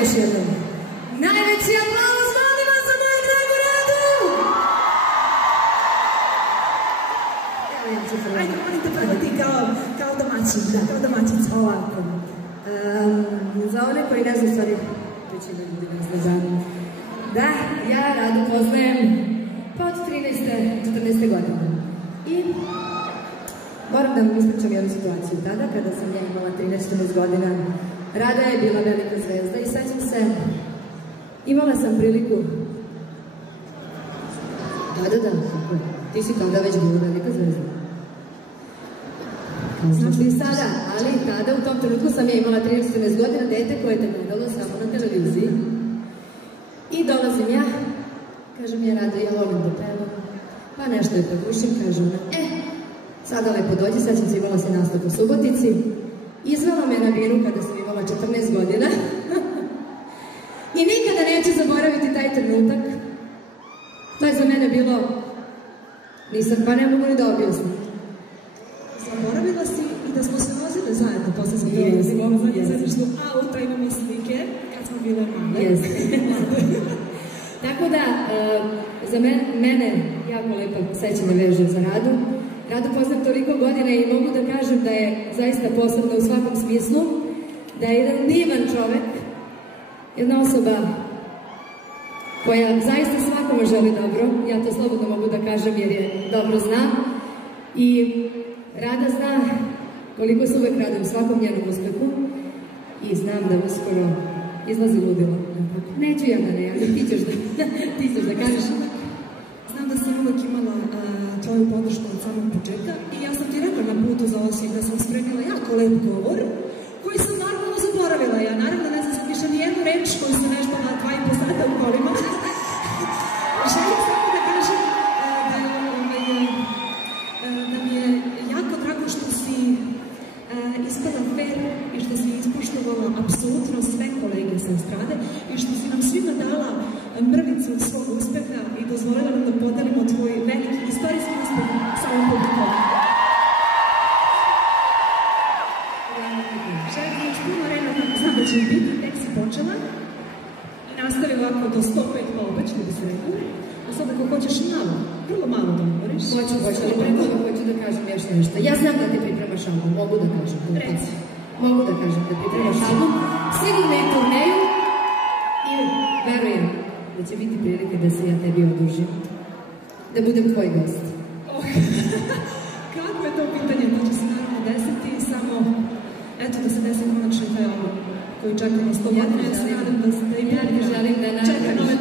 još jednom. Najveći aplauz, molim vas za moju dragu Radu! Ajde, molim te prvo ti kao domaćin, kao domaćica, ovako. Za one koji ne znam, stvari, većina ljudi ne zna. Da, ja Radu poznajem pa od 13-14 godine. I moram da vam ispričam jednu situaciju. Tada, kada sam ja imala 13-14 godina, Rada je bila velika zvezda i sećam se, imala sam priliku... Da, ti si tada već bila velika zvezda. Znaš li sada, ali tada u tom trenutku sam ja imala 13-14 godina, dete koje te gledalo samo na televiziji. I dolazim ja, kažem ja Rado, ja volim da pevam, pa nešto je pogušim, kažu ona, sada lepo dođi, sad sam se imala se nastup u Subotici, izvela me na binu kada sam imala 14 godina i nikada neću zaboraviti taj trenutak. To je za mene bilo, nisam pa ne mogu ni da objasnim. Zaboravila si i da smo se vozile zajedno, posle sam dolazila, zato što auta imamo slike kad smo bile male. Tako da, za mene jako lepa sećanje veže za Radu. Radu poznam toliko godina i mogu da kažem da je zaista posebna u svakom smislu, da je jedan divan čovek, jedna osoba koja zaista svakome želi dobro, ja to slobodno mogu da kažem jer je dobro znam i Rada zna koliko se uvek radi u svakom njenom uspehu i znam da uskoro izlazi ludilo. Neću ja da ne javim, ti ćeš da kažeš. Znam da sam uvek imala tvoju podršku od samog početka i ja sam ti rekla na putu za Osijek da sam spremila jako lep govor koji sam naravno zaboravila. Ja naravno ne znam više nijednu reč koju sam vežbala 2,5 sata u kolima. Želim samo da kažem da mi je jako drago što si ispala fair i što si ispoštovala apsolutno sve kolege sa estrade i što si nam svima dala mrvicu svog uspeha i dozvolila nam da podelimo tvoj veliki istorijski uspeh sa ovom publikom. Želim još puno vremena, kako znam da će mi biti, tek si počela i nastavi ovako do 105 pa opet, što bi se rekao. A sad ako hoćeš malo, vrlo malo da govoriš. Hoću, ali pre toga hoću da kažem još nešto. Ja znam da ti pripremaš album, mogu da kažem. Reci. Mogu da kažem da pripremaš album, sigurno i turneju i verujem da će biti prilike da se ja tebi odužim, da budem tvoj gost. Kako je to pitanje, to će se naravno desiti, samo eto da se desi konačno taj album koji čeka na 100 godina. Ja se nadam da i ja želim da čeka nove